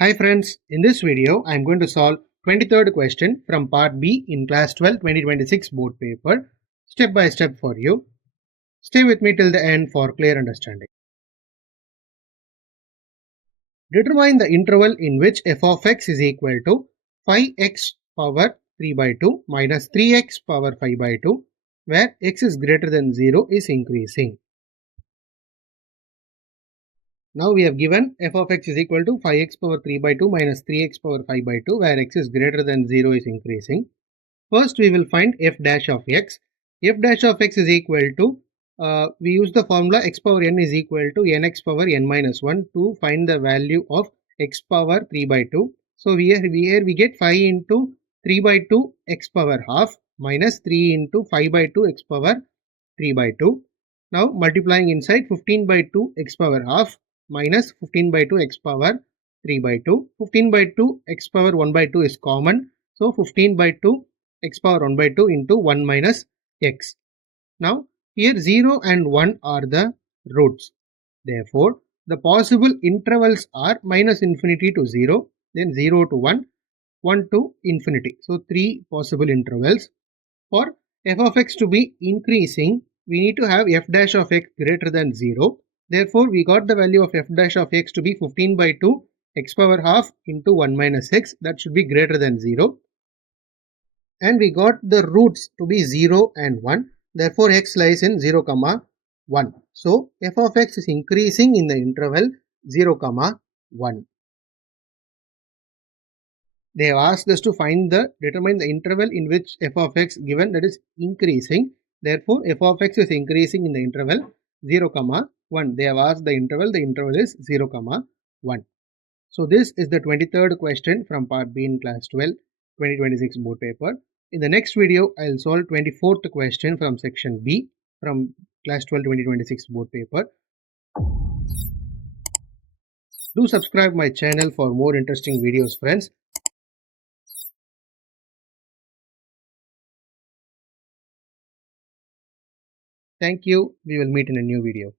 Hi friends, in this video I am going to solve 23rd question from part B in class 12 2026 board paper step by step for you. Stay with me till the end for clear understanding. Determine the interval in which f of x is equal to 5x power 3 by 2 minus 3x power 5 by 2 where x is greater than 0 is increasing. Now we have given f of x is equal to 5x power 3 by 2 minus 3x power 5 by 2 where x is greater than 0 is increasing. First we will find f dash of x. F dash of x is equal to, we use the formula x power n is equal to nx power n minus 1 to find the value of x power 3 by 2. So here we get 5 into 3 by 2 x power half minus 3 into 5 by 2 x power 3 by 2. Now multiplying inside 15 by 2 x power half minus 15 by 2 x power 3 by 2. 15 by 2 x power 1 by 2 is common. So 15 by 2 x power 1 by 2 into 1 minus x. Now here 0 and 1 are the roots. Therefore, the possible intervals are minus infinity to 0, then 0 to 1, 1 to infinity. So 3 possible intervals. For f of x to be increasing, we need to have f dash of x greater than 0. Therefore, we got the value of f dash of x to be 15 by 2 x power half into 1 minus x. That should be greater than 0. And we got the roots to be 0 and 1. Therefore, x lies in 0, 1. So, f of x is increasing in the interval 0, 1. They have asked us to determine the interval in which f of x given, that is increasing. Therefore, f of x is increasing in the interval 0, 1. They have asked the interval is 0, 1. So, this is the 23rd question from part B in class 12 2026 board paper. In the next video, I will solve 24th question from section B from class 12 2026 board paper. Do subscribe my channel for more interesting videos, friends. Thank you. We will meet in a new video.